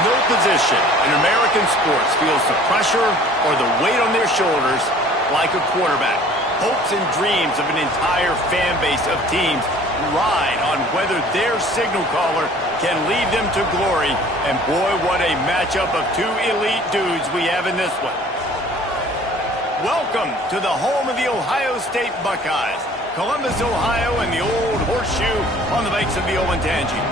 No position in American sports feels the pressure or the weight on their shoulders like a quarterback. Hopes and dreams of an entire fan base of teams ride on whether their signal caller can lead them to glory. And boy, what a matchup of two elite dudes we have in this one. Welcome to the home of the Ohio State Buckeyes, Columbus, Ohio, and the old horseshoe on the banks of the Olentangy.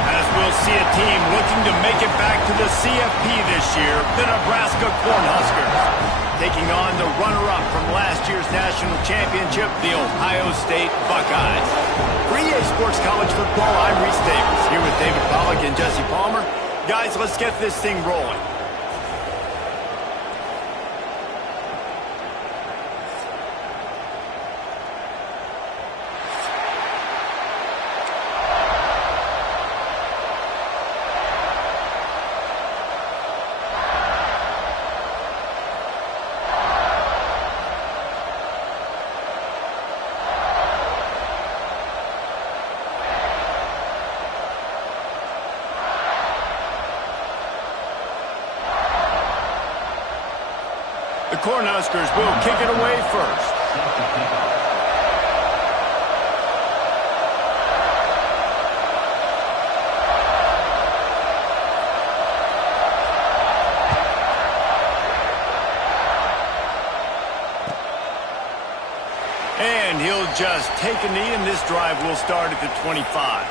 As we'll see a team looking to make it back to the CFP this year, the Nebraska Cornhuskers, taking on the runner-up from last year's national championship, the Ohio State Buckeyes. For EA Sports College Football, I'm Reese Davis, here with David Pollack and Jesse Palmer. Guys, let's get this thing rolling. The Cornhuskers will kick it away first. And he'll just take a knee, and this drive will start at the 25.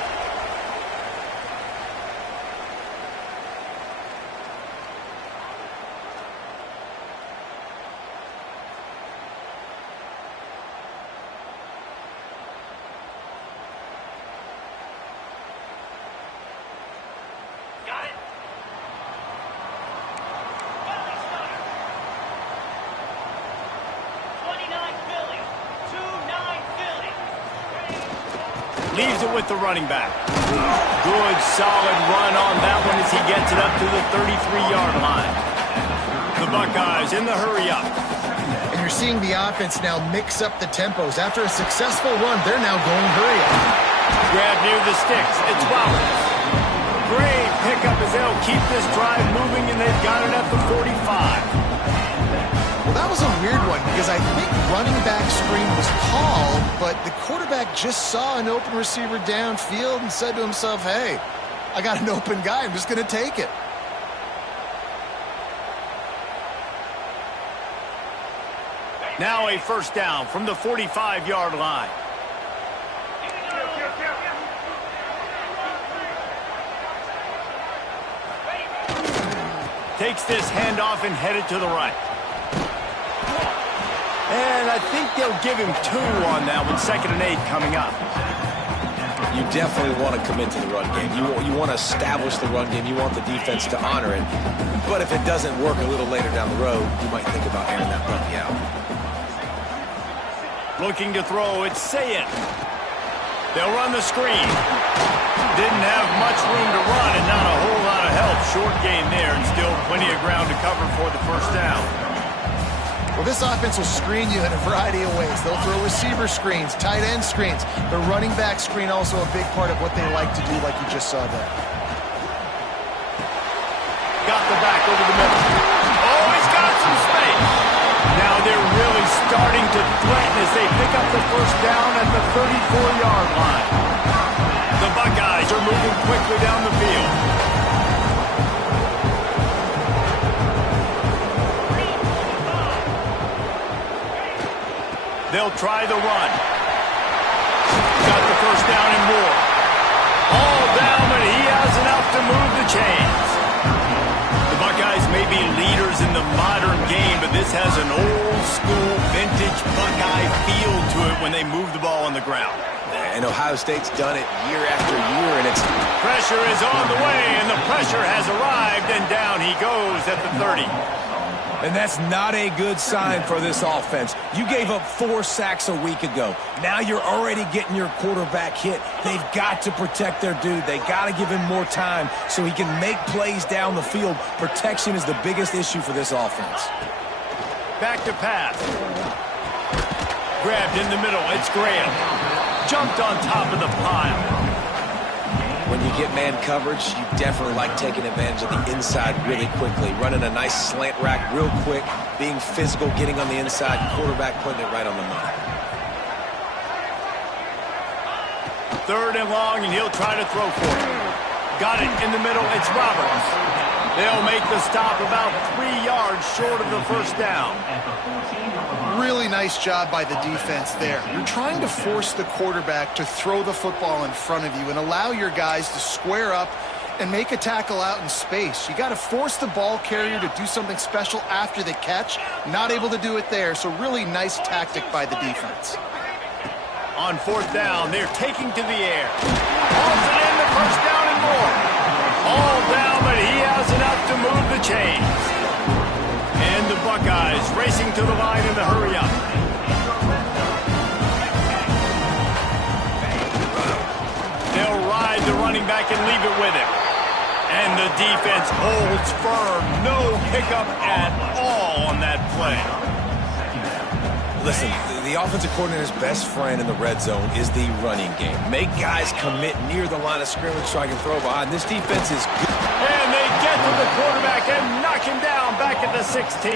Leaves it with the running back. Good, solid run on that one as he gets it up to the 33-yard line. The Buckeyes in the hurry-up. And you're seeing the offense now mix up the tempos. After a successful run, they're now going hurry-up. Grab near the sticks. It's Flowers. Great pickup as they'll keep this drive moving, and they've got it at the 45. Well, that was a weird one because I think running back screen was called, but the quarterback just saw an open receiver downfield and said to himself, hey, I got an open guy. I'm just going to take it. Now a first down from the 45-yard line. Takes this handoff and headed to the right. And I think they'll give him 2 on that one. 2nd and 8 coming up. You definitely want to commit to the run game. You want to establish the run game. You want the defense to honor it. But if it doesn't work a little later down the road, you might think about airing that run out. Looking to throw, it's Say It. They'll run the screen. Didn't have much room to run and not a whole lot of help. Short gain there and still plenty of ground to cover for the first down. Well, this offense will screen you in a variety of ways. They'll throw receiver screens, tight end screens. The running back screen also a big part of what they like to do, like you just saw there. Got the back over the middle. Oh, he's got some space. Now they're really starting to threaten as they pick up the first down at the 34-yard line. The Buckeyes are moving quickly down the field. They'll try the run. Got the first down and more. All down, but he has enough to move the chains. The Buckeyes may be leaders in the modern game, but this has an old-school, vintage Buckeye feel to it when they move the ball on the ground. And Ohio State's done it year after year, and it's... Pressure is on the way, and the pressure has arrived, and down he goes at the 30. And that's not a good sign for this offense. You gave up 4 sacks a week ago. Now you're already getting your quarterback hit. They've got to protect their dude. They got to give him more time so he can make plays down the field. Protection is the biggest issue for this offense. Back to pass. Grabbed in the middle. It's Graham. Jumped on top of the pile. When you get man coverage, you definitely like taking advantage of the inside really quickly. Running a nice slant rack real quick, being physical, getting on the inside, quarterback putting it right on the money. 3rd and long, and he'll try to throw for it. Got it in the middle. It's Roberts. They'll make the stop about 3 yards short of the first down. Really nice job by the defense there. You're trying to force the quarterback to throw the football in front of you and allow your guys to square up and make a tackle out in space. You got to force the ball carrier to do something special after the catch. Not able to do it there, so really nice tactic by the defense. On 4th down, they're taking to the air. Hauls it in, the first down and more. All down, but he has enough to move the chains. And the Buckeyes racing to the line in the hurry-up. They'll ride the running back and leave it with him. And the defense holds firm. No hiccup at all on that play. Listen, the offensive coordinator's best friend in the red zone is the running game. Make guys commit near the line of scrimmage so I can throw behind. This defense is good. And they get to the quarterback and knock him down back at the 16.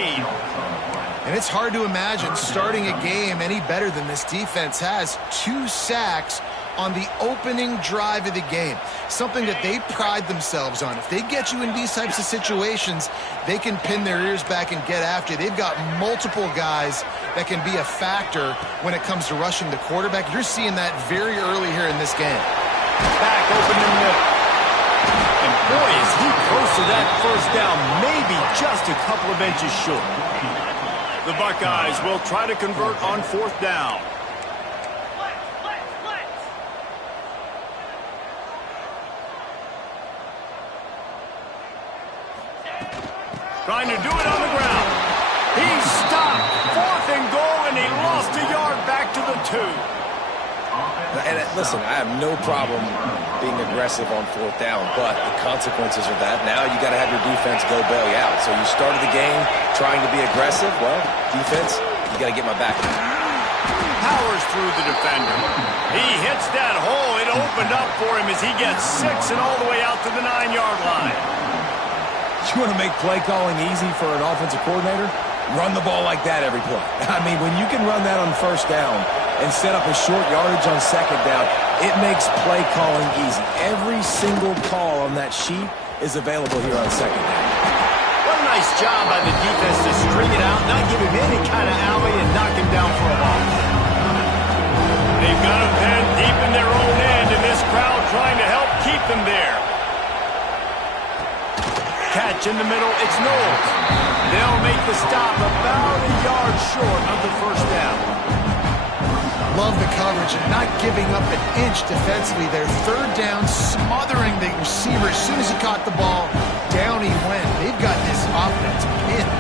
And it's hard to imagine starting a game any better than this defense has. 2 sacks on the opening drive of the game. Something that they pride themselves on. If they get you in these types of situations, they can pin their ears back and get after. They've got multiple guys that can be a factor when it comes to rushing the quarterback. You're seeing that very early here in this game. Back open in the middle. And boy, is he close to that first down, maybe just a couple of inches short. The Buckeyes will try to convert on 4th down. Trying to do it on the ground. He's stopped. 4th and goal, and he lost a yard back to the 2. And listen, I have no problem being aggressive on 4th down, but the consequences are that now you got to have your defense go bail you out. So you started the game trying to be aggressive. Well, defense, you got to get my back. Powers through the defender. He hits that hole. It opened up for him as he gets 6 and all the way out to the 9-yard line. You want to make play calling easy for an offensive coordinator? Run the ball like that every play. I mean, when you can run that on 1st down and set up a short yardage on 2nd down, it makes play calling easy. Every single call on that sheet is available here on 2nd down. What a nice job by the defense to string it out, not give him any kind of alley, and knock him down for a loss. They've got him pinned deep in their own end, and this crowd trying to help keep them there. Catch in the middle, it's Knowles. They'll make the stop about a yard short of the first down. Love the coverage and not giving up an inch defensively. Their 3rd down, smothering the receiver. As soon as he caught the ball, down he went. They've got this offense pinned.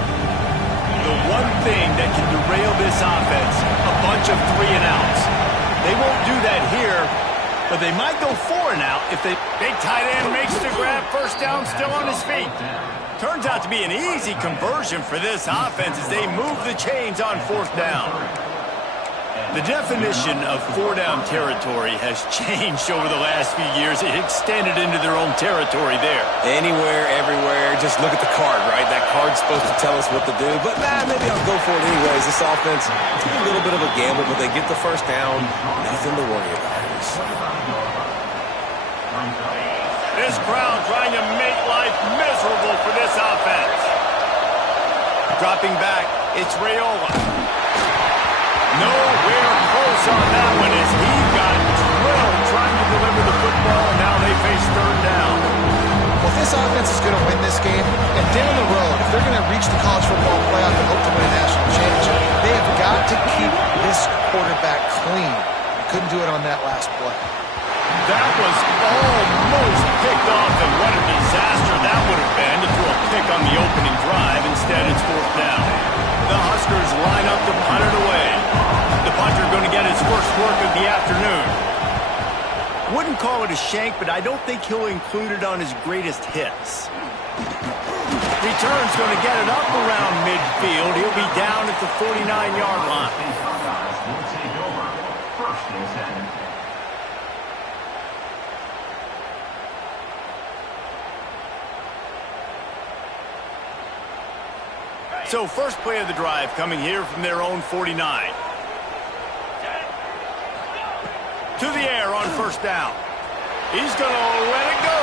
The one thing that can derail this offense, a bunch of 3 and outs. They won't do that here, but they might go 4 and out if they... Big tight end makes the grab, first down, still on his feet. Turns out to be an easy conversion for this offense as they move the chains on 4th down. The definition of 4-down territory has changed over the last few years. It extended into their own territory there. Anywhere, everywhere, just look at the card, right? That card's supposed to tell us what to do, but maybe I'll go for it anyways. This offense, it's a little bit of a gamble, but they get the first down. Nothing to worry about. This crowd trying to make life miserable for this offense. Dropping back, it's Raiola. Nowhere close on that one as he got drilled trying to deliver the football, and now they face 3rd down. Well, if this offense is going to win this game, and down the road, if they're going to reach the college football playoff and hope to win a national championship, they have got to keep this quarterback clean. Couldn't do it on that last play. That was almost picked off, and what a disaster that would have been to throw a pick on the opening drive. Instead, it's 4th down. The Huskers line up to punt it away. The punter going to get his first work of the afternoon. Wouldn't call it a shank, but I don't think he'll include it on his greatest hits. Return's going to get it up around midfield. He'll be down at the 49-yard line. So first play of the drive coming here from their own 49. To the air on first down. He's going to let it go.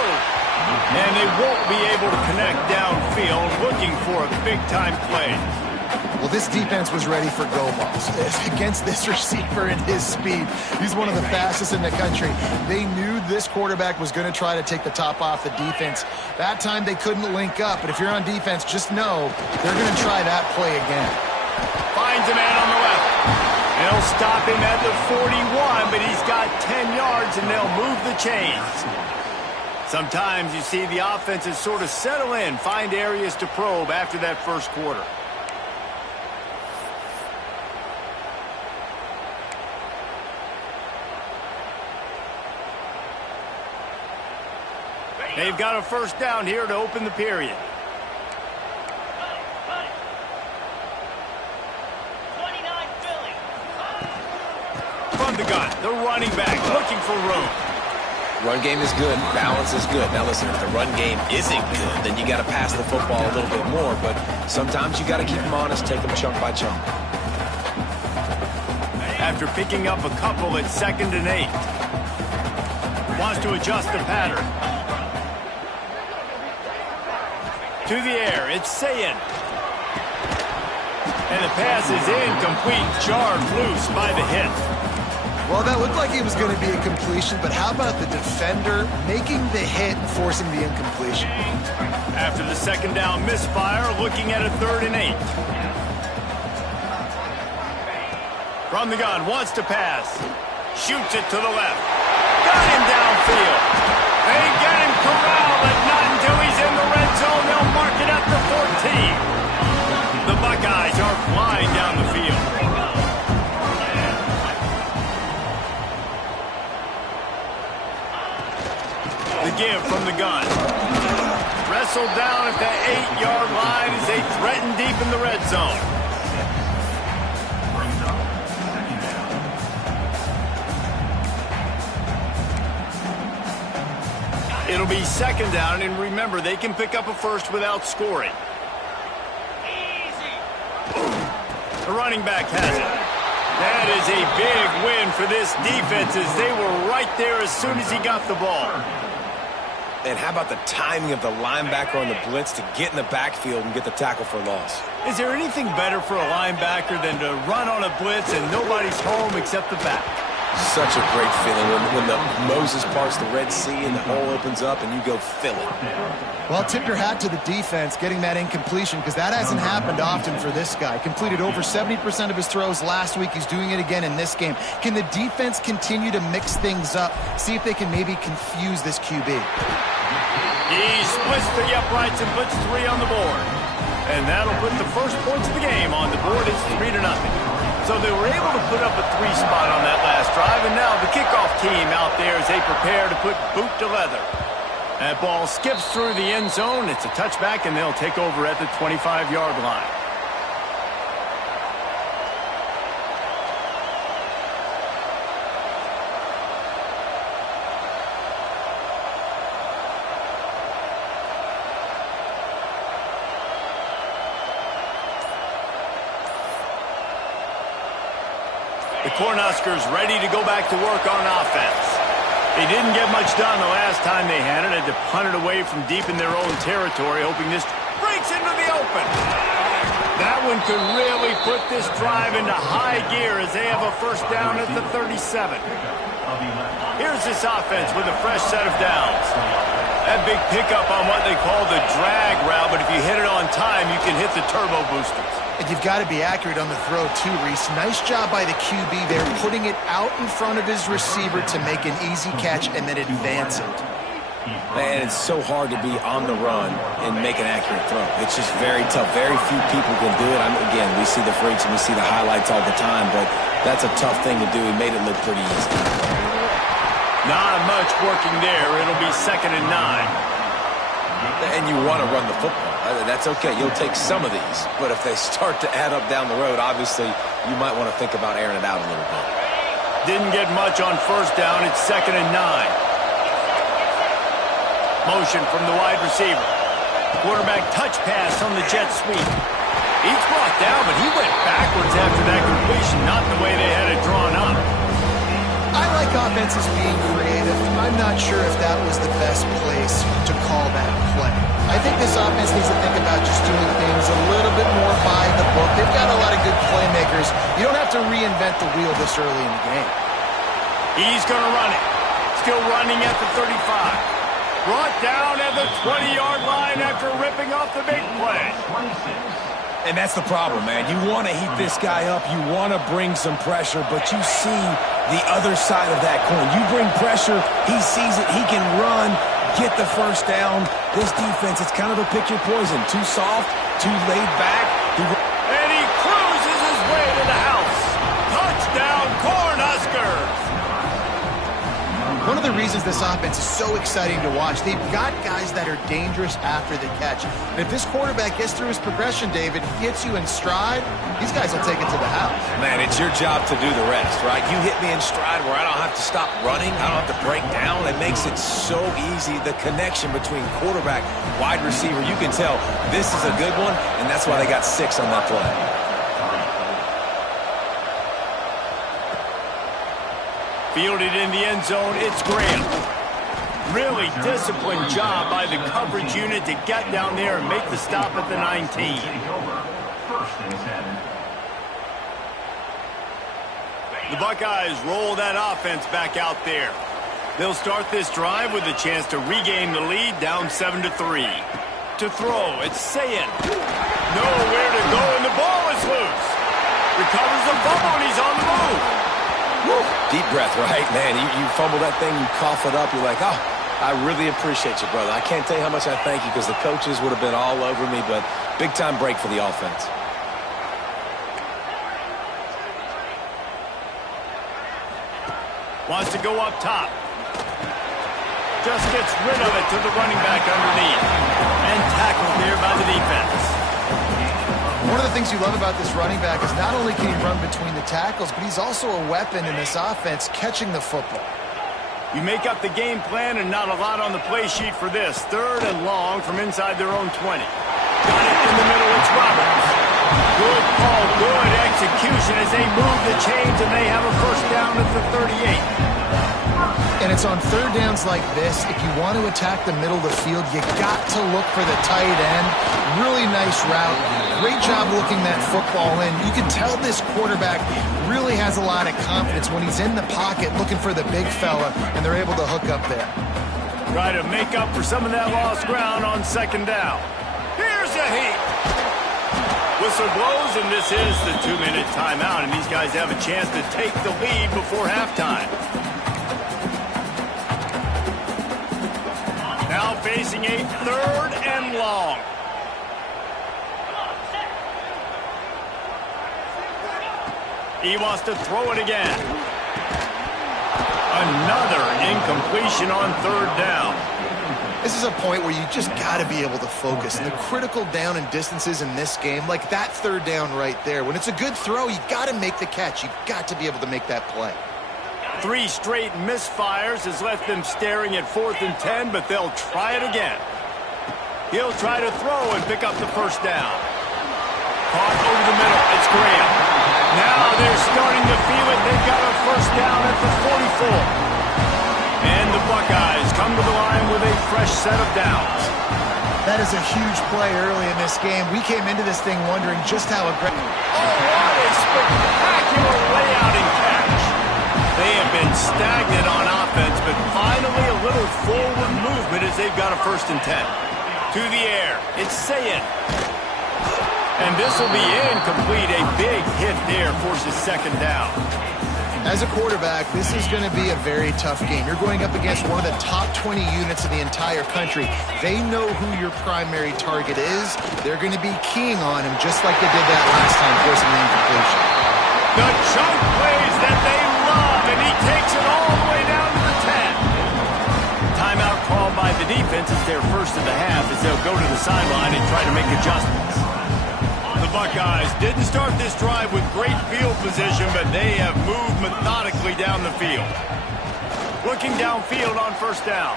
And they won't be able to connect downfield, looking for a big-time play. Well, this defense was ready for go balls. Against this receiver and his speed, he's one of the fastest in the country. They knew this quarterback was going to try to take the top off the defense. That time they couldn't link up, but if you're on defense, just know they're going to try that play again. Finds a man on the left. They'll stop him at the 41, but he's got 10 yards, and they'll move the chains. Sometimes you see the offenses sort of settle in, find areas to probe after that first quarter. They've got a first down here to open the period. From the gun, the running back looking for room. Run game is good. Balance is good. Now listen, if the run game isn't good, then you got to pass the football a little bit more. But sometimes you got to keep them honest, take them chunk by chunk. After picking up a couple at 2nd and 8. Wants to adjust the pattern. To the air, it's Sayin. And the pass is incomplete, jarred loose by the hit. Well, that looked like it was going to be a completion, but how about the defender making the hit and forcing the incompletion? After the 2nd down misfire, looking at a 3rd and 8. From the gun, wants to pass. Shoots it to the left. Got him downfield. They get him corralled, but not until he's in the red zone. They'll mark it at the 14. The Buckeyes are flying down the field. The give from the gun. Wrestled down at the 8-yard line as they threaten deep in the red zone. It'll be 2nd down, and remember, they can pick up a first without scoring. The running back has it. That is a big win for this defense as they were right there as soon as he got the ball. And how about the timing of the linebacker on the blitz to get in the backfield and get the tackle for loss? Is there anything better for a linebacker than to run on a blitz and nobody's home except the back? Such a great feeling when the Moses parts the Red Sea and the hole opens up and you go fill it. Well, tip your hat to the defense getting that incompletion because that hasn't happened often for this guy. Completed over 70% of his throws last week. He's doing it again in this game. Can the defense continue to mix things up? See if they can maybe confuse this QB. He splits the uprights and puts 3 on the board. And that'll put the first points of the game on the board. It's 3-0. So they were able to put up a 3 spot on that last drive, and now the kickoff team out there as they prepare to put boot to leather. That ball skips through the end zone. It's a touchback, and they'll take over at the 25-yard line. The Cornhuskers ready to go back to work on offense. They didn't get much done the last time they had it. Had to punt it away from deep in their own territory, hoping this breaks into the open. That one could really put this drive into high gear as they have a first down at the 37. Here's this offense with a fresh set of downs. That big pickup on what they call the drag route, but if you hit it on time, you can hit the turbo boosters. And you've got to be accurate on the throw, too, Reese. Nice job by the QB there, putting it out in front of his receiver to make an easy catch and then advance it. Man, it's so hard to be on the run and make an accurate throw. It's just very tough. Very few people can do it. Again, we see the freaks and we see the highlights all the time, but that's a tough thing to do. He made it look pretty easy. Not much working there. It'll be 2nd and 9. And you want to run the football. That's okay. You'll take some of these. But if they start to add up down the road, obviously, you might want to think about airing it out a little bit. Didn't get much on first down. It's 2nd and 9. Motion from the wide receiver. Quarterback touch pass on the jet sweep. He's brought down, but he went backwards after that completion, not the way they had it drawn up. I like offenses being creative. I'm not sure if that was the best place to call that play. I think this offense needs to think about just doing things a little bit more by the book. They've got a lot of good playmakers. You don't have to reinvent the wheel this early in the game. He's going to run it. Still running at the 35. Brought down at the 20-yard line after ripping off the big play. And that's the problem, man. You want to heat this guy up. You want to bring some pressure, but you see the other side of that coin. You bring pressure, he sees it, he can run, get the first down. This defense, it's kind of a pick your poison. Too soft, too laid back. And he cruises his way to the house. Touchdown, Cornhuskers! One of the reasons this offense is so exciting to watch, they've got guys that are dangerous after the catch. And if this quarterback gets through his progression, David, gets you in stride, these guys will take it to the house. Man, it's your job to do the rest, right? You hit me in stride where I don't have to stop running. I don't have to break down. It makes it so easy. The connection between quarterback, wide receiver, you can tell this is a good one, and that's why they got 6 on that play. Fielded in the end zone, it's Graham. Really disciplined job by the coverage unit to get down there and make the stop at the 19. The Buckeyes roll that offense back out there. They'll start this drive with a chance to regain the lead, down 7-3. To throw, it's Sayin. Nowhere to go, and the ball is loose. Recovers the fumble, and he's on the move. Woo. Deep breath, right? Man, you fumble that thing, you cough it up, you're like, oh, I really appreciate you, brother. I can't tell you how much I thank you because the coaches would have been all over me, but big-time break for the offense. Wants to go up top. Just gets rid of it to the running back underneath. And tackled there by the defense. One of the things you love about this running back is not only can he run between the tackles, but he's also a weapon in this offense catching the football. You make up the game plan and not a lot on the play sheet for this. 3rd and long from inside their own 20. Got it in the middle, it's Roberts. Good call, good execution as they move the chains and they have a first down at the 38. And it's on 3rd downs like this, if you want to attack the middle of the field, you got to look for the tight end. Really nice route. Great job looking that football in. You can tell this quarterback really has a lot of confidence when he's in the pocket looking for the big fella, and they're able to hook up there. Try to make up for some of that lost ground on 2nd down. Here's a heat. Whistle blows, and this is the 2-minute timeout, and these guys have a chance to take the lead before halftime. Now facing a 3rd and long. He wants to throw it again. Another incompletion on 3rd down. This is a point where you just got to be able to focus. And the critical down and distances in this game, like that 3rd down right there, when it's a good throw, you got to make the catch. You've got to be able to make that play. 3 straight misfires has left them staring at 4th and 10, but they'll try it again. He'll try to throw and pick up the first down. Caught over the middle. It's Graham. Now they're starting to feel it. They've got a first down at the 44. And the Buckeyes come to the line with a fresh set of downs. That is a huge play early in this game. We came into this thing wondering just how aggressive. Oh, what a spectacular layout and catch. They have been stagnant on offense, but finally a little forward movement as they've got a 1st and 10. To the air, it's Sayin. And this will be incomplete. A big hit there forces 2nd down. As a quarterback, this is going to be a very tough game. You're going up against one of the top 20 units in the entire country. They know who your primary target is. They're going to be keying on him just like they did that last time, forcing the incompletion. The chunk plays that they love, and he takes it all the way down to the 10. Timeout called by the defense. It's their first of the half as they'll go to the sideline and try to make adjustments. The Buckeyes didn't start this drive with great field position, but they have moved methodically down the field. Looking downfield on 1st down.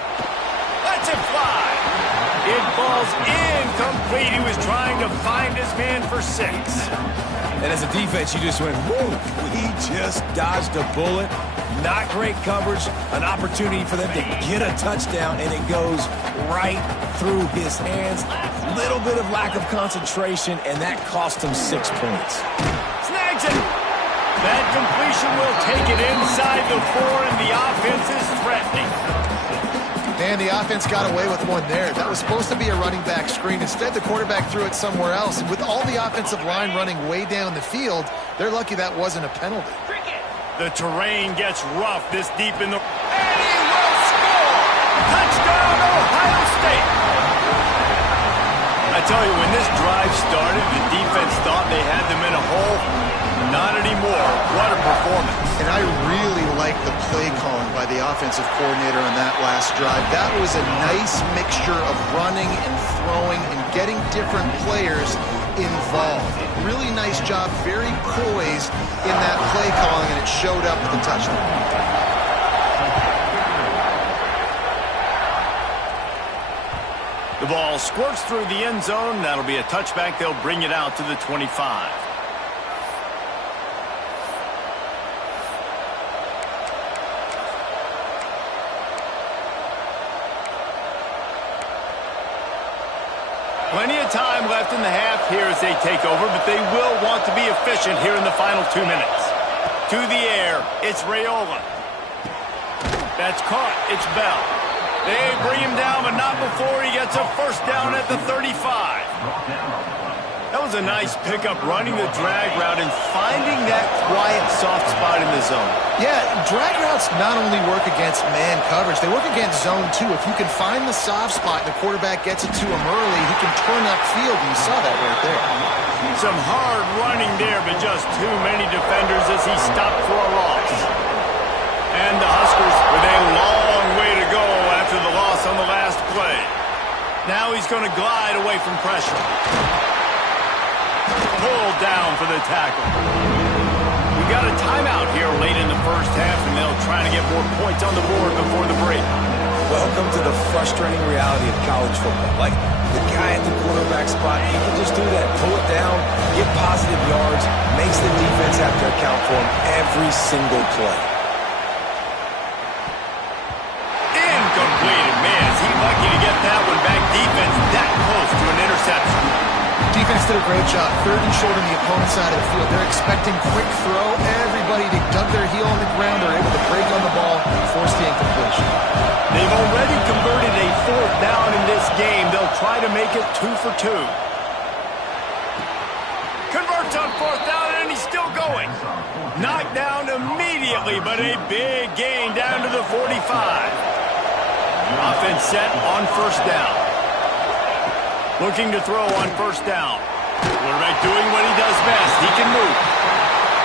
Lets it fly. It falls incomplete. He was trying to find his man for 6. And as a defense, you just went, whoo, he just dodged a bullet. Not great coverage, an opportunity for them to get a touchdown, and it goes right through his hands. Little bit of lack of concentration, and that cost him 6 points. Snags it. That completion will take it inside the 4, and the offense is threatening. Man, the offense got away with one there. That was supposed to be a running back screen. Instead, the quarterback threw it somewhere else. And with all the offensive line running way down the field, they're lucky that wasn't a penalty. The terrain gets rough this deep in the... And he will score! Touchdown, Ohio State! I tell you, when this drive started, the defense thought they had them in a hole. Not anymore. What a performance. And I really like the play calling by the offensive coordinator on that last drive. That was a nice mixture of running and throwing and getting different players involved. Really nice job, very poised in that play calling, and it showed up with the touchdown. The ball squirts through the end zone. That'll be a touchback. They'll bring it out to the 25. Plenty of time left in the half here as they take over, but they will want to be efficient here in the final 2 minutes. To the air, it's Raiola. That's caught. It's Bell. They bring him down, but not before he gets a first down at the 35. That was a nice pickup, running the drag route and finding that quiet, soft spot in the zone. Yeah, drag routes not only work against man coverage, they work against zone too. If you can find the soft spot and the quarterback gets it to him early, he can turn upfield, and you saw that right there. Some hard running there, but just too many defenders as he stopped for a loss. And the Huskers with a long way to go after the loss on the last play. Now he's going to glide away from pressure. Pulled down for the tackle. We got a timeout here late in the first half, and they'll try to get more points on the board before the break. Welcome to the frustrating reality of college football. Like, the guy at the quarterback spot, he can just do that. Pull it down, get positive yards, makes the defense have to account for him every single play. Incomplete. Man, is he lucky to get that one back. Defense that close to an interception. Defense did a great job. 3rd and short on the opponent's side of the field. They're expecting quick throw. Everybody dug their heel on the ground. They're able to break on the ball and force the incompletion. They've already converted a 4th down in this game. They'll try to make it 2 for 2. Converts on 4th down, and he's still going. Knocked down immediately, but a big gain down to the 45. Offense set on 1st down. Looking to throw on 1st down. Quarterback doing what he does best. He can move.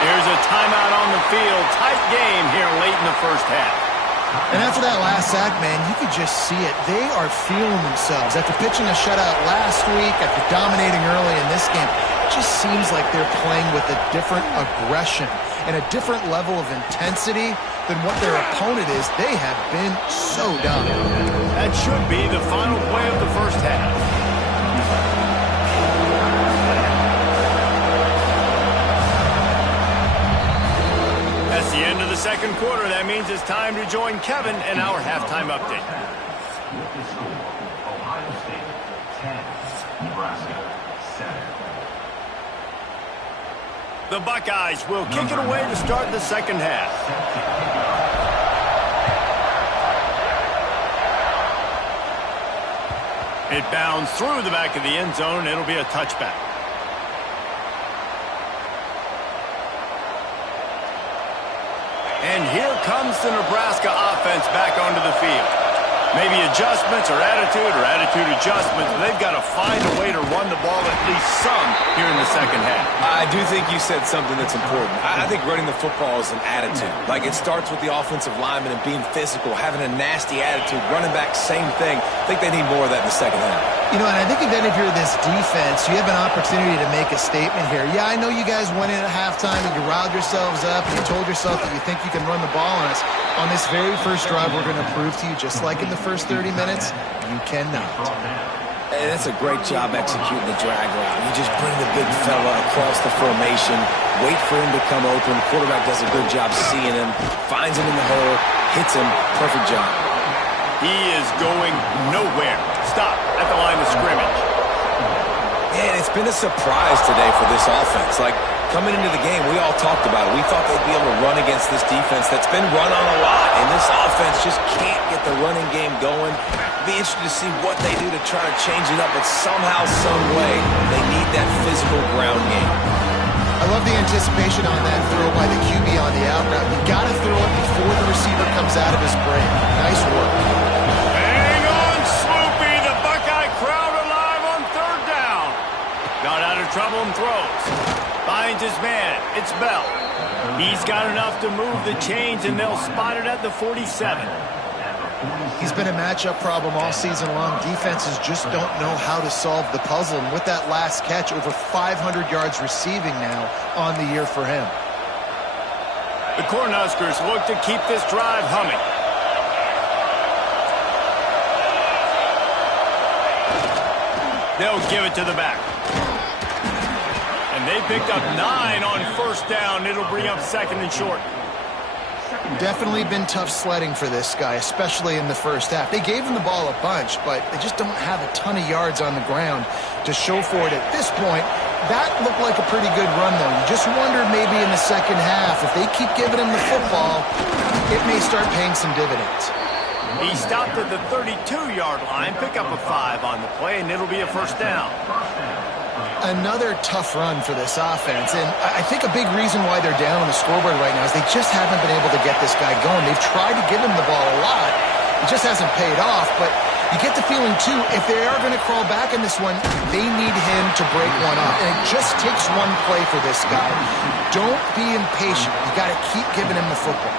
There's a timeout on the field. Tight game here late in the first half. And after that last sack, man, you could just see it. They are feeling themselves. After pitching a shutout last week, after dominating early in this game, it just seems like they're playing with a different aggression and a different level of intensity than what their opponent is. They have been so dominant. That should be the final play of the first half. That's the end of the second quarter. That means it's time to join Kevin in our halftime update. Ohio State 10, Nebraska 7. The Buckeyes will kick it away to start the second half. It bounds through the back of the end zone. It'll be a touchback. And here comes the Nebraska offense back onto the field. Maybe adjustments or attitude adjustments. They've got to find a way to run the ball at least some here in the second half. I do think you said something that's important. I think running the football is an attitude. Like, it starts with the offensive lineman and being physical, having a nasty attitude. Running back, same thing. I think they need more of that in the second half. You know, and I think then if you're this defense, you have an opportunity to make a statement here. Yeah, I know you guys went in at halftime and you riled yourselves up and you told yourself that you think you can run the ball on us. On this very first drive, we're going to prove to you, just like in the first 30 minutes, you cannot. And that's a great job executing the drag route. You just bring the big fella across the formation, wait for him to come open. Quarterback does a good job seeing him, finds him in the hole, hits him. Perfect job. He is going nowhere. Stop at the line of scrimmage. Man, it's been a surprise today for this offense. Like, coming into the game, we all talked about it. We thought they'd be able to run against this defense that's been run on a lot, and this offense just can't get the running game going. Be interested to see what they do to try to change it up, but somehow, some way, they need that physical ground game. I love the anticipation on that throw by the QB on the out route. You got to throw it before the receiver comes out of his break. Nice work. Hang on, Sloopy. The Buckeye crowd alive on third down. Got out of trouble and throws. Finds his man. It's Bell. He's got enough to move the chains, and they'll spot it at the 47. He's been a matchup problem all season long. Defenses just don't know how to solve the puzzle. And with that last catch, over 500 yards receiving now on the year for him. The Cornhuskers look to keep this drive humming. They'll give it to the back. And they picked up 9 on first down. It'll bring up second and short. Definitely been tough sledding for this guy, especially in the first half. They gave him the ball a bunch, but they just don't have a ton of yards on the ground to show for it at this point. That looked like a pretty good run, though. You just wonder maybe in the second half, if they keep giving him the football, it may start paying some dividends. He stopped at the 32-yard line, pick up a 5 on the play, and it'll be a first down. Another tough run for this offense, and I think a big reason why they're down on the scoreboard right now is they just haven't been able to get this guy going. They've tried to give him the ball a lot. It just hasn't paid off, but you get the feeling, too, if they are going to crawl back in this one, they need him to break one off, and it just takes one play for this guy. Don't be impatient. You got to keep giving him the football.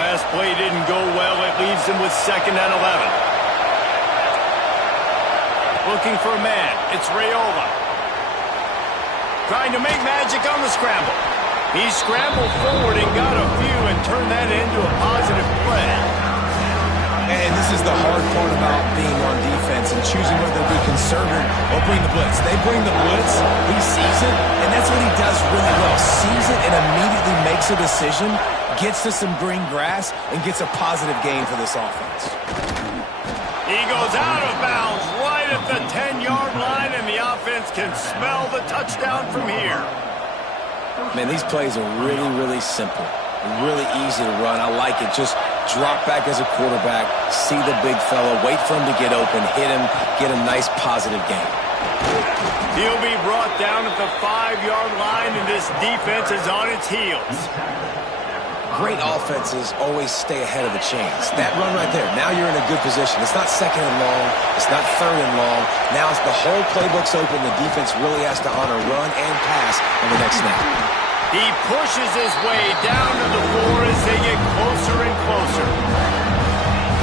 Last play didn't go well. It leaves him with second and 11. Looking for a man. It's Raiola. Trying to make magic on the scramble. He scrambled forward and got a few and turned that into a positive play. And this is the hard part about being on defense and choosing whether to be conservative or bring the blitz. They bring the blitz, he sees it, and that's what he does really well. Sees it and immediately makes a decision, gets to some green grass, and gets a positive gain for this offense. He goes out of bounds right at the 10-yard line, and the offense can smell the touchdown from here. Man, these plays are really, really simple. Really easy to run. I like it. Just drop back as a quarterback, see the big fella, wait for him to get open, hit him, get a nice positive gain. He'll be brought down at the 5-yard line, and this defense is on its heels. Great offenses always stay ahead of the chains. That run right there, now you're in a good position. It's not second and long. It's not third and long. Now it's the whole playbook's open. The defense really has to honor run and pass on the next snap. He pushes his way down to the floor as they get closer and closer.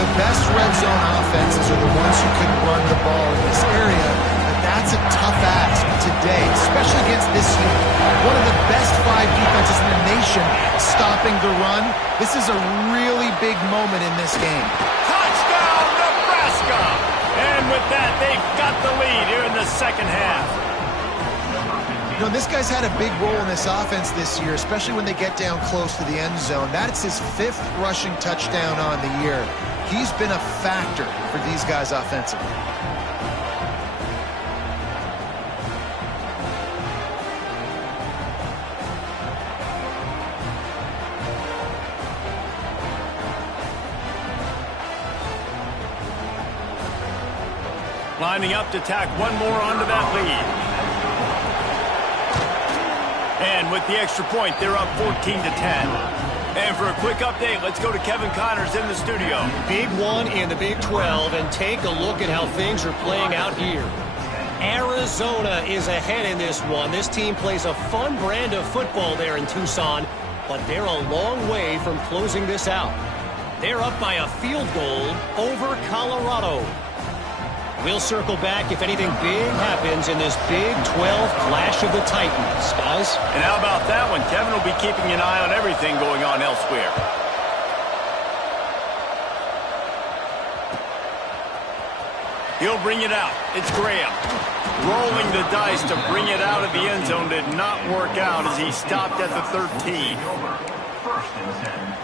The best red zone offenses are the ones who can run the ball in this area, but that's a tough ask today, especially against this unit. One of the best 5 defenses in the nation stopping the run. This is a really big moment in this game. Touchdown, Nebraska! And with that, they've got the lead here in the second half. You know, this guy's had a big role in this offense this year, especially when they get down close to the end zone. That's his 5th rushing touchdown on the year. He's been a factor for these guys offensively. Lining up to tack one more onto that lead. And with the extra point, they're up 14-10. And for a quick update, let's go to Kevin Connors in the studio. Big one in the Big 12, and take a look at how things are playing out here. Arizona is ahead in this one. This team plays a fun brand of football there in Tucson, but they're a long way from closing this out. They're up by a field goal over Colorado. We'll circle back if anything big happens in this Big 12 Clash of the Titans, guys. And how about that one? Kevin will be keeping an eye on everything going on elsewhere. He'll bring it out. It's Graham. Rolling the dice to bring it out of the end zone did not work out as he stopped at the 13. First and 10.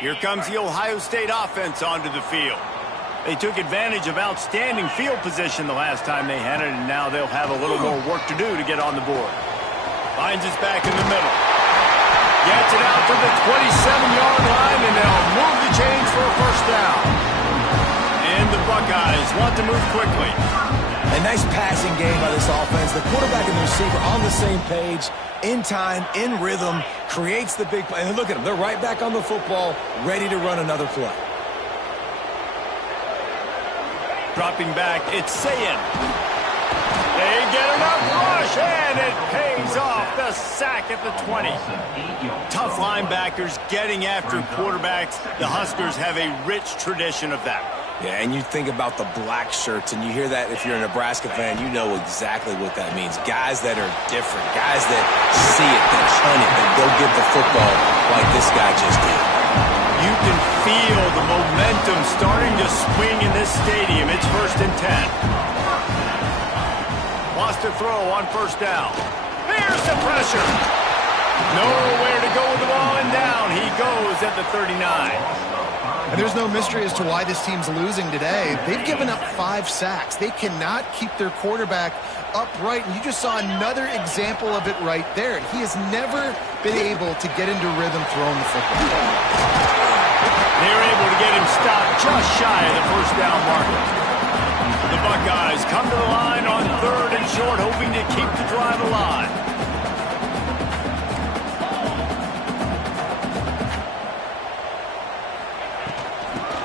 Here comes the Ohio State offense onto the field. They took advantage of outstanding field position the last time they had it, and now they'll have a little more work to do to get on the board. Finds us back in the middle. Gets it out to the 27-yard line, and they'll move the chains for a first down. And the Buckeyes want to move quickly. A nice passing game by this offense. The quarterback and the receiver on the same page, in time, in rhythm, creates the big play. And look at them. They're right back on the football, ready to run another play. Dropping back, it's Sayin. They get enough rush, and it pays off. The sack at the 20. Tough linebackers getting after quarterbacks. The Huskers have a rich tradition of that. Yeah, and you think about the black shirts, and you hear that if you're a Nebraska fan, you know exactly what that means. Guys that are different, guys that see it, that hunt it, that go get the football like this guy just did. You can feel the momentum starting to swing in this stadium. It's first and 10. Wants to throw on first down. Here's the pressure. Nowhere to go with the ball, and down he goes at the 39. And there's no mystery as to why this team's losing today. They've given up 5 sacks. They cannot keep their quarterback upright, and you just saw another example of it right there. He has never been able to get into rhythm throwing the football. They're able to get him stopped just shy of the first down marker. The Buckeyes come to the line on 3rd and short, hoping to keep the drive alive.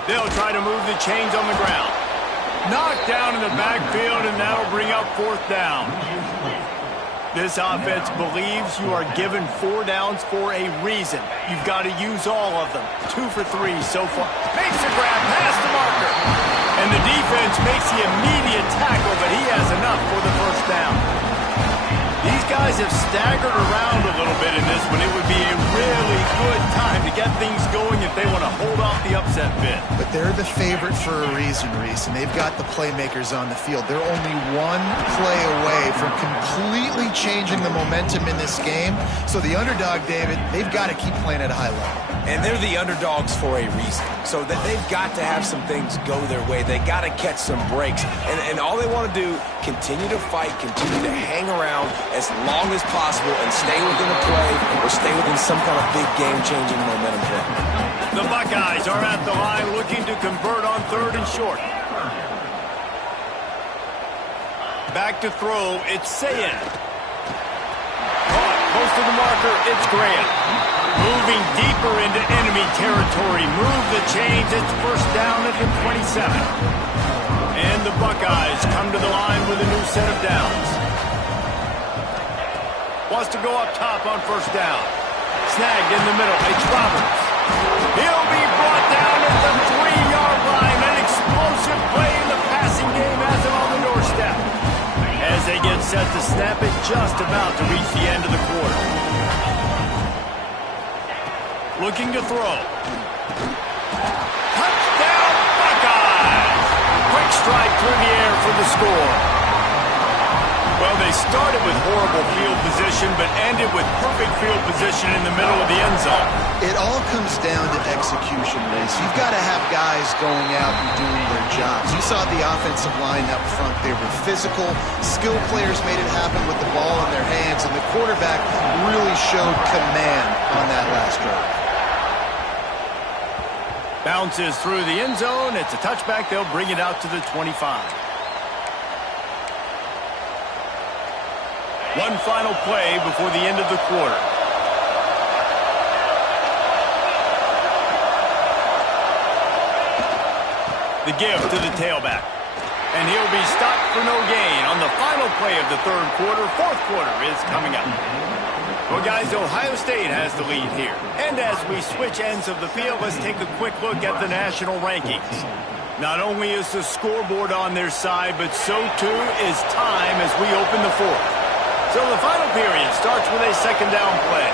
They'll try to move the chains on the ground. Knocked down in the backfield, and that'll bring up 4th down. This offense believes you are given 4 downs for a reason. You've got to use all of them. 2 for 3 so far. Makes a grab past the marker. And the defense makes the immediate tackle, but he has enough for the first down. These guys have staggered around a little bit in this one. It would be a really good time to get things going if they want to hold off the upset bid. But they're the favorite for a reason, Reese, and they've got the playmakers on the field. They're only one play away from completely changing the momentum in this game. So the underdog, David, they've got to keep playing at a high level. And they're the underdogs for a reason. So that they've got to have some things go their way. They got to catch some breaks. And all they want to do, continue to fight, continue to hang around as long as possible and stay within a play or stay within some kind of big game-changing momentum play. The Buckeyes are at the line looking to convert on 3rd and short. Back to throw, it's Sayin. Caught close to the marker, it's Graham. Moving deeper into enemy territory. Move the chains, it's first down at the 27. And the Buckeyes come to the line with a new set of downs. Wants to go up top on first down. Snagged in the middle. It's Roberts. He'll be brought down at the 3-yard line. An explosive play in the passing game has him on the doorstep. As they get set to snap it, just about to reach the end of the quarter. Looking to throw. Touchdown Buckeyes! Quick strike through the air for the score. Well, they started with horrible field position, but ended with perfect field position in the middle of the end zone. It all comes down to execution, Reese. You've got to have guys going out and doing their jobs. You saw the offensive line up front. They were physical. Skilled players made it happen with the ball in their hands, and the quarterback really showed command on that last drive. Bounces through the end zone. It's a touchback. They'll bring it out to the 25. One final play before the end of the quarter. The give to the tailback. And he'll be stopped for no gain on the final play of the 3rd quarter. 4th quarter is coming up. Well, guys, Ohio State has the lead here. And as we switch ends of the field, let's take a quick look at the national rankings. Not only is the scoreboard on their side, but so too is time as we open the 4th. So the final period starts with a second down play.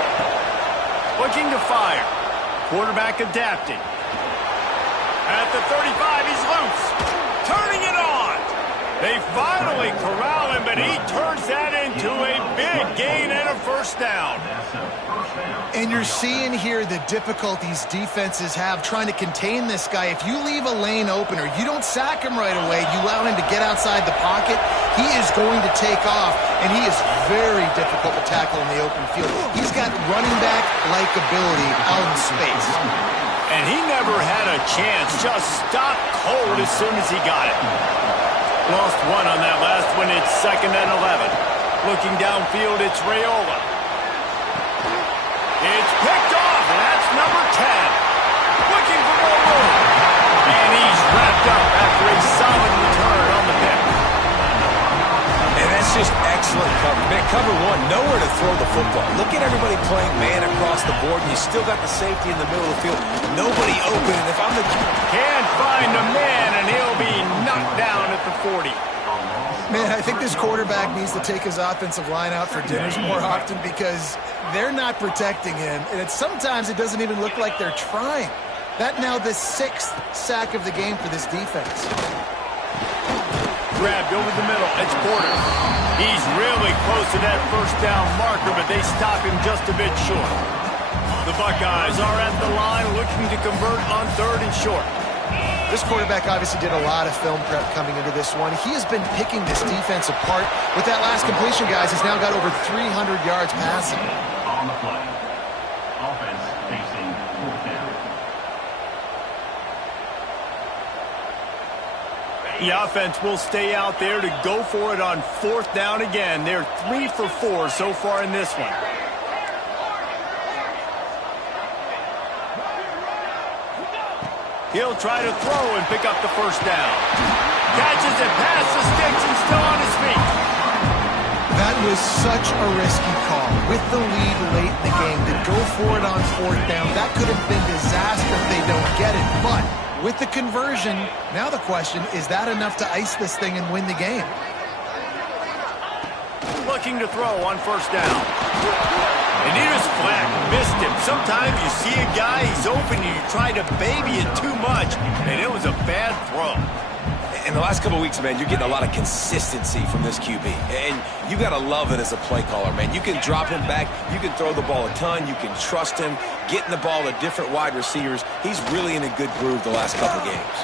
Looking to fire. Quarterback adapting. At the 35, he's loose. Turning it on. They finally corral him, but he turns that into a big gain and a first down. And you're seeing here the difficulties defenses have trying to contain this guy. If you leave a lane open or you don't sack him right away, you allow him to get outside the pocket, he is going to take off, and he is very difficult to tackle in the open field. He's got running back-like ability out in space. And he never had a chance, just stopped cold as soon as he got it. Lost one on that last one. It's 2nd and 11. Looking downfield, it's Raiola. It's picked off, and that's number 10. Looking for more room. And he's wrapped up after a solid return on the pick. And that's just excellent cover. Man, cover one, nowhere to throw the football. Look at everybody playing man across the board, and you still got the safety in the middle of the field. Nobody open, and if I'm the... Can't find a man, and he'll be knocked down at the 40. Man, I think this quarterback needs to take his offensive line out for dinners more often because they're not protecting him, and sometimes it doesn't even look like they're trying. That now the 6th sack of the game for this defense. Grabbed over the middle. It's Porter. He's really close to that first down marker, but they stop him just a bit short. The Buckeyes are at the line looking to convert on 3rd and short. This quarterback obviously did a lot of film prep coming into this one. He has been picking this defense apart. With that last completion, guys, he's now got over 300 yards passing. On the play. Offense facing 4th down. The offense will stay out there to go for it on 4th down again. They're 3 for 4 so far in this one. He'll try to throw and pick up the first down. Catches it past the sticks and still on his feet. That was such a risky call. With the lead late in the game, to go for it on 4th down, that could have been disaster if they don't get it. But with the conversion, now the question, is that enough to ice this thing and win the game? Looking to throw on first down. And he was flat, missed him. Sometimes you see a guy, he's open, and you try to baby it too much, and it was a bad throw. In the last couple of weeks, man, you're getting a lot of consistency from this QB. And you got to love it as a play caller, man. You can drop him back. You can throw the ball a ton. You can trust him. Getting the ball to different wide receivers. He's really in a good groove the last couple of games.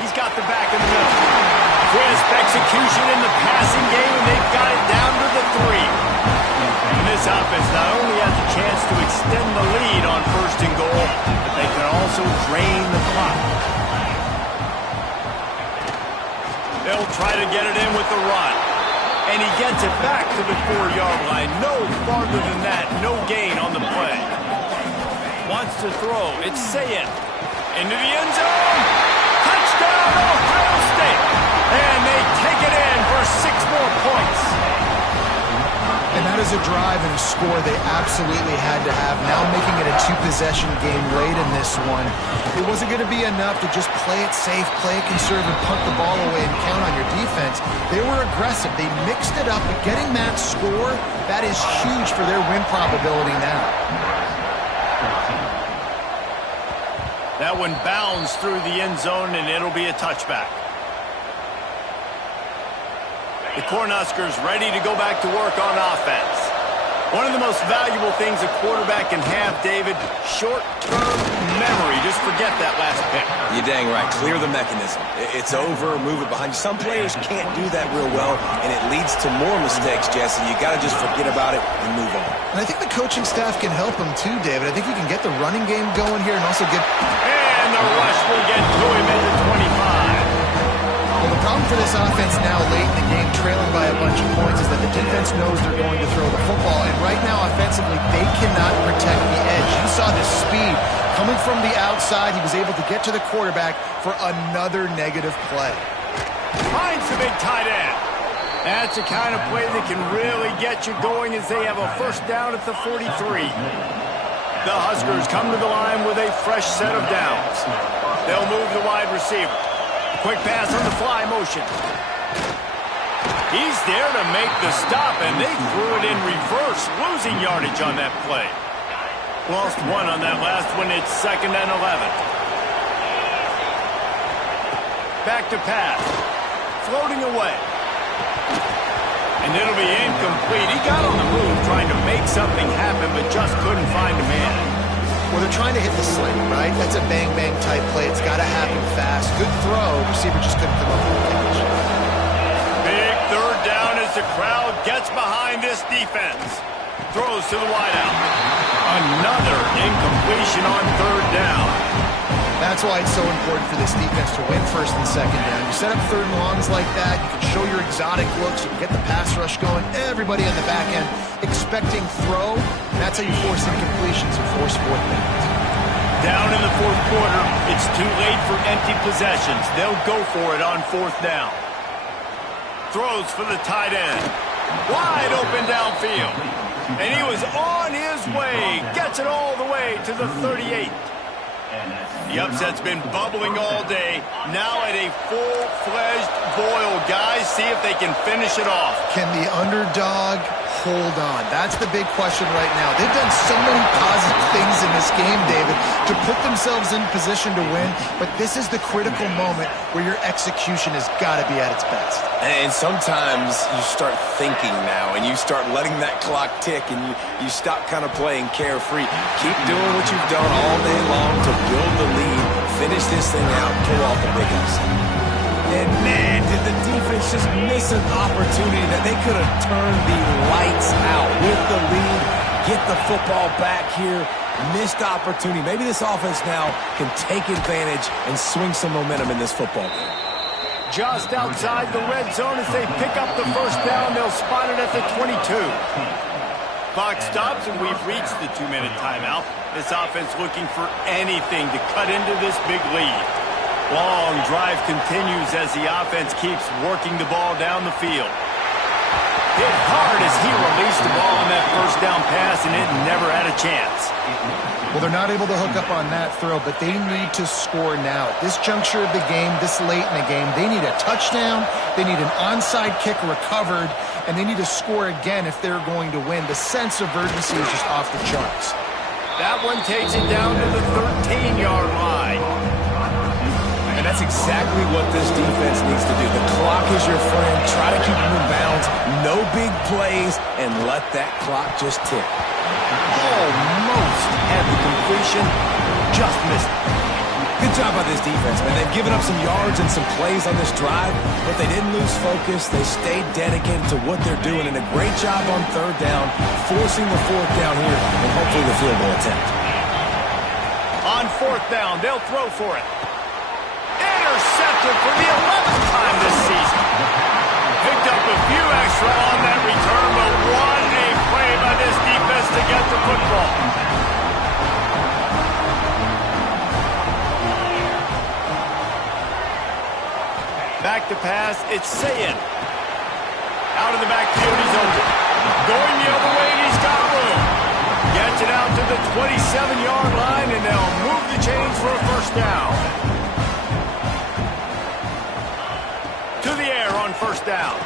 He's got the back in the middle. Crisp execution in the passing game, and they've got it down to the 3. And this offense not only has a chance to extend the lead on 1st and goal, but they can also drain the clock. They'll try to get it in with the run. And he gets it back to the 4-yard line. No farther than that. No gain on the play. Wants to throw. It's Sayin. Into the end zone. Touchdown, Ohio State. And they take it in for 6 more points. And that is a drive and a score they absolutely had to have. Now making it a 2-possession game late in this one. It wasn't going to be enough to just play it safe, play it conservative, punt the ball away and count on your defense. They were aggressive. They mixed it up. But getting that score, that is huge for their win probability now. That one bounds through the end zone, and it'll be a touchback. The Cornhuskers ready to go back to work on offense. One of the most valuable things a quarterback can have, David, short-term memory. Just forget that last pick. You're dang right. Clear the mechanism. It's over, move it behind you. Some players can't do that real well, and it leads to more mistakes, Jesse. You got to just forget about it and move on. And I think the coaching staff can help him too, David. I think you can get the running game going here and also get... And the rush will get to him at the 25. Well, the problem for this offense now late in the game, trailing by a bunch of points, is that the defense knows they're going to throw the football. And right now, offensively, they cannot protect the edge. You saw the speed coming from the outside. He was able to get to the quarterback for another negative play. Finds the big tight end. That's the kind of play that can really get you going as they have a first down at the 43. The Huskers come to the line with a fresh set of downs. They'll move the wide receiver. Quick pass on the fly motion. He's there to make the stop, and they threw it in reverse, losing yardage on that play. Lost one on that last one. It's 2nd and 11. Back to pass. Floating away. And it'll be incomplete. He got on the move trying to make something happen, but just couldn't find a man. Well, they're trying to hit the slant, right? That's a bang-bang type play. It's got to happen fast. Good throw. Receiver just couldn't come up with the catch. Big 3rd down as the crowd gets behind this defense. Throws to the wideout. Another incompletion on 3rd down. That's why it's so important for this defense to win 1st and 2nd down. You set up 3rd and longs like that. You can show your exotic looks. You can get the pass rush going. Everybody on the back end expecting throw. And that's how you force incompletions and force 4th downs. Down in the 4th quarter, it's too late for empty possessions. They'll go for it on 4th down. Throws for the tight end. Wide open downfield. And he was on his way. Gets it all the way to the 38. The upset's been bubbling all day. Now at a full-fledged boil. Guys, see if they can finish it off. Can the underdog hold on? That's the big question right now. They've done so many positive things in this game, David, to put themselves in position to win. But this is the critical moment where your execution has got to be at its best. And sometimes you start thinking now, and you start letting that clock tick, and you stop kind of playing carefree. Keep doing what you've done all day long to build the lead, finish this thing out, pull off the big upset. And man, did the defense just miss an opportunity that they could have turned the lights out with the lead, get the football back here. Missed opportunity. Maybe this offense now can take advantage and swing some momentum in this football game. Just outside the red zone as they pick up the 1st down. They'll spot it at the 22. Clock stops, and we've reached the 2-minute timeout. This offense looking for anything to cut into this big lead. Long drive continues as the offense keeps working the ball down the field. Hit hard as he released the ball on that 1st down pass, and it never had a chance. Well, they're not able to hook up on that throw, but they need to score now. At this juncture of the game, this late in the game, they need a touchdown, they need an onside kick recovered, and they need to score again if they're going to win. The sense of urgency is just off the charts. That one takes it down to the 13-yard line. And that's exactly what this defense needs to do. The clock is your friend. Try to keep them in bounds. No big plays, and let that clock just tick. Almost had the completion, just missed it. Good job by this defense, man. They've given up some yards and some plays on this drive, but they didn't lose focus. They stayed dedicated to what they're doing, and a great job on 3rd down, forcing the 4th down here, and hopefully the field goal attempt. On 4th down, they'll throw for it. Intercepted for the 11th time this season. Picked up a few extra on that return, but what a play by this defense to get the football. Back to pass, it's Sayin. Out of the backfield, he's open. Going the other way, and he's got room. Gets it out to the 27-yard line, and they'll move the chains for a 1st down. To the air on 1st down.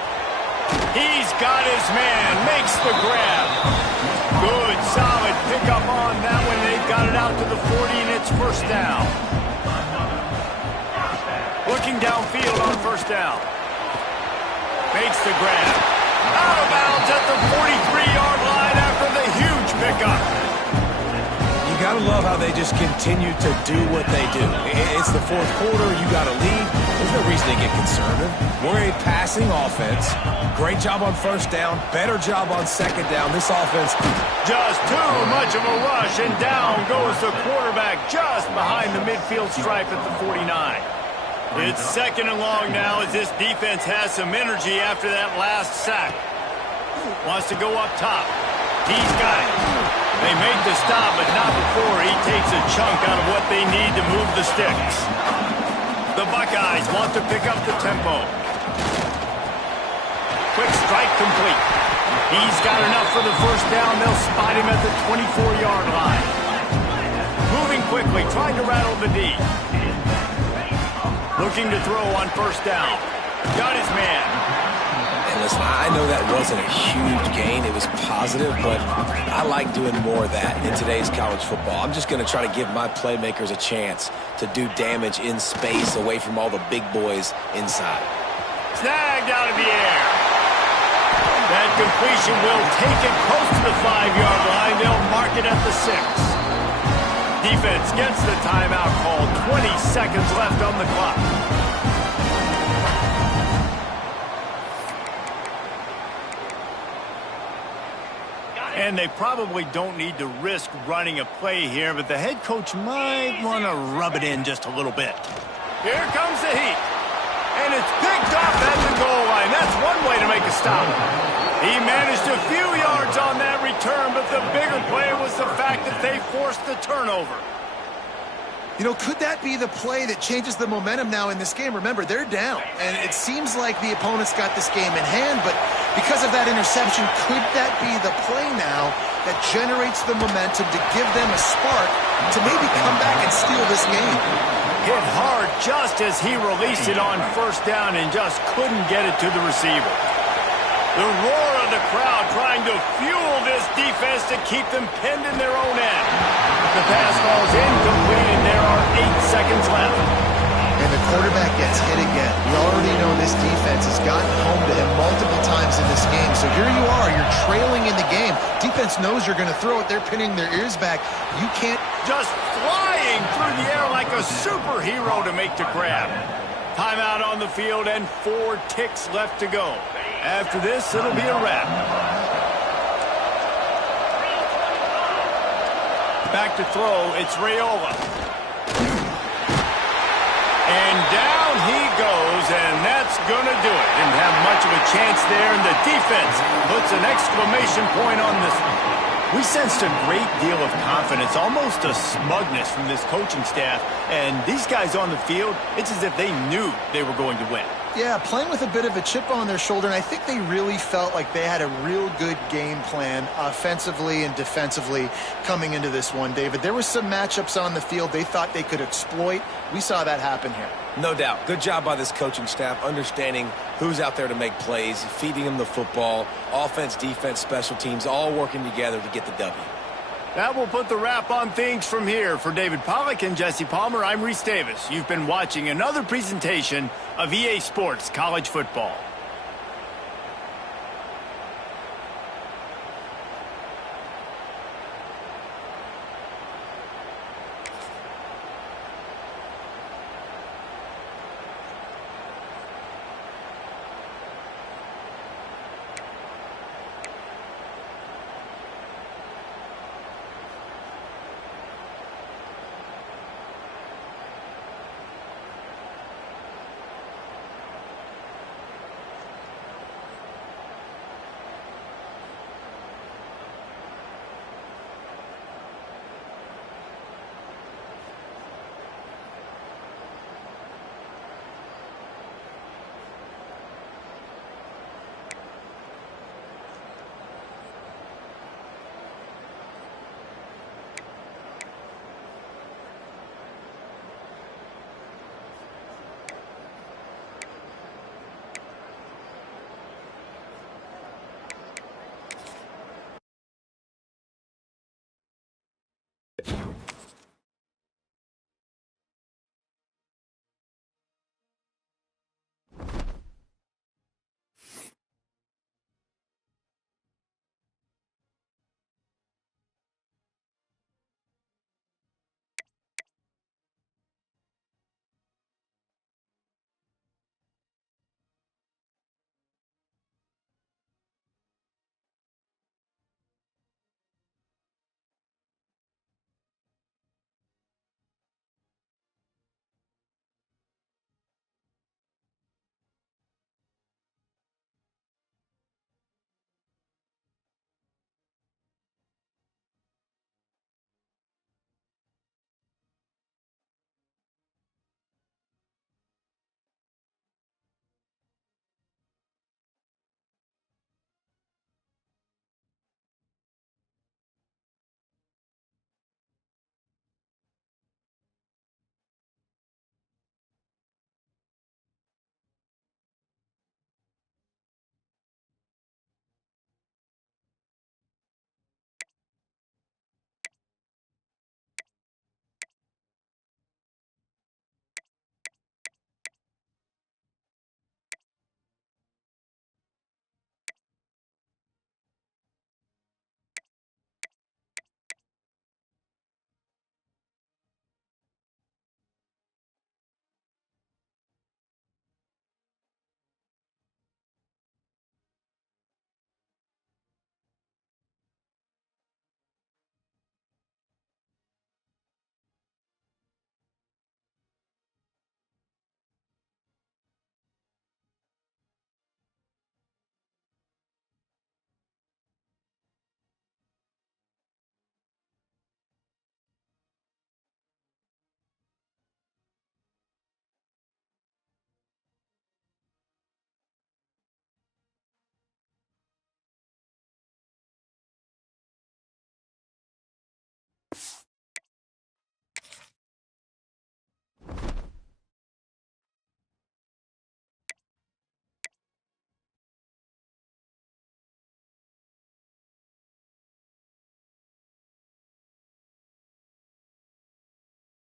He's got his man, makes the grab. Good, solid pickup on that one. They've got it out to the 40, and it's 1st down. Looking downfield on 1st down. Makes the grab. Out of bounds at the 43-yard line after the huge pickup. You got to love how they just continue to do what they do. It's the 4th quarter. You got to lead. There's no reason to get conservative. We're a passing offense. Great job on 1st down. Better job on 2nd down. This offense. Just too much of a rush, and down goes the quarterback just behind the midfield stripe at the 49. It's 2nd and long now as this defense has some energy after that last sack. Wants to go up top. He's got it. They make the stop, but not before he takes a chunk out of what they need to move the sticks. The Buckeyes want to pick up the tempo. Quick strike complete. He's got enough for the 1st down. They'll spot him at the 24-yard line. Moving quickly, trying to rattle the D. Looking to throw on 1st down. Got his man. And listen, I know that wasn't a huge gain. It was positive, but I like doing more of that in today's college football. I'm just going to try to give my playmakers a chance to do damage in space away from all the big boys inside. Snagged out of the air. That completion will take it close to the 5-yard line. They'll mark it at the 6. Defense gets the timeout call. 20 seconds left on the clock. And they probably don't need to risk running a play here, but the head coach might want to rub it in just a little bit. Here comes the heat. And it's picked off at the goal line. That's one way to make a stop. He managed a few yards on that return, but the bigger play was the fact that they forced the turnover. You know, could that be the play that changes the momentum now in this game? Remember, they're down, and it seems like the opponents got this game in hand, but because of that interception, could that be the play now that generates the momentum to give them a spark to maybe come back and steal this game? Hit hard just as he released it on first down and just couldn't get it to the receiver. The roar of the crowd trying to fuel this defense to keep them pinned in their own end. The pass falls incomplete, and there are 8 seconds left. And the quarterback gets hit again. We already know this defense has gotten home to him multiple times in this game. So here you are, you're trailing in the game. Defense knows you're going to throw it. They're pinning their ears back. You can't... Just flying through the air like a superhero to make the grab. Timeout on the field and 4 ticks left to go. After this, it'll be a wrap. Back to throw, it's Raiola. And down he goes, and that's going to do it. Didn't have much of a chance there, and the defense puts an exclamation point on this one. We sensed a great deal of confidence, almost a smugness from this coaching staff. And these guys on the field, it's as if they knew they were going to win. Yeah, playing with a bit of a chip on their shoulder, and I think they really felt like they had a real good game plan offensively and defensively coming into this one, David. There were some matchups on the field they thought they could exploit. We saw that happen here. No doubt. Good job by this coaching staff, understanding who's out there to make plays, feeding them the football, offense, defense, special teams, all working together to get the W. That will put the wrap on things from here. For David Pollack and Jesse Palmer, I'm Reese Davis. You've been watching another presentation of EA Sports College Football.